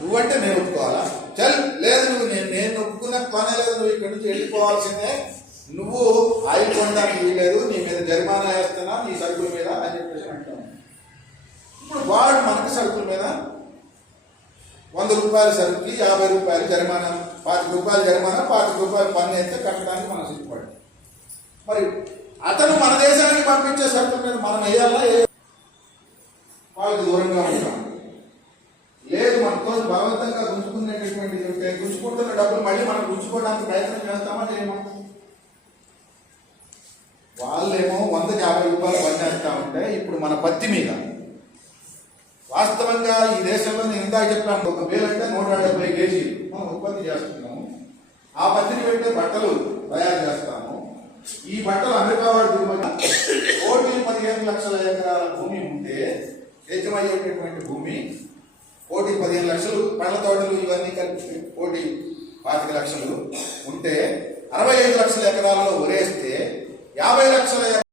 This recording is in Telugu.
నువ్వంటే నేను ఒప్పుకోవాలా? చల్ లేదు, నువ్వు నేను ఒప్పుకున్న పనే లేదు, నువ్వు ఇక్కడి నుంచి వెళ్ళిపోవాల్సిందే, నువ్వు ఆయిల్ కొనడానికి వీలేదు, నీ మీద జరిమానా వేస్తున్నా నీ సరుకుల మీద అని చెప్పేసి అంటాం. ఇప్పుడు వాడు మనకి సరుకుల మీద 100 రూపాయల సరుకుకి 50 రూపాయలు జరిమానా, 25 రూపాయలు జరిమానా, 25 రూపాయలు పన్ను అయితే కట్టడానికి మనం సిద్ధపడి, మరి అతను మన దేశానికి పంపించే సరుకుల మీద మనం వేయాలా? వాళ్ళకి దూరంగా ఉంటాం. లేదు, మనతో బలవంతంగా గుంజుకునేటటువంటి గుంజుకుంటున్న డబ్బులు మళ్ళీ మనం గుంజుకోవడానికి ప్రయత్నం చేస్తామా చేయమా? వాళ్ళేమో 100కి 50 రూపాయలు పనిచేస్తా ఉంటే ఇప్పుడు మన పత్తి మీద వాస్తవంగా ఈ దేశంలో నేను ఇందాక చెప్పాను, 1000 అంటే 170 కేజీలు మనం ఉత్పత్తి చేస్తున్నాము. ఆ పత్తిని పెట్టే బట్టలు తయారు చేస్తాము. ఈ బట్టలు అమెరికా వాడు దిగుమతి 1,15,00,000 ఎకరాల భూమి ఉంటే, యజమయ్యేటటువంటి భూమి 1,15,00,000, పండ్ల తోటలు ఇవన్నీ కలిపి 1,25,00,000 ఉంటే 65 లక్షల ఎకరాలలో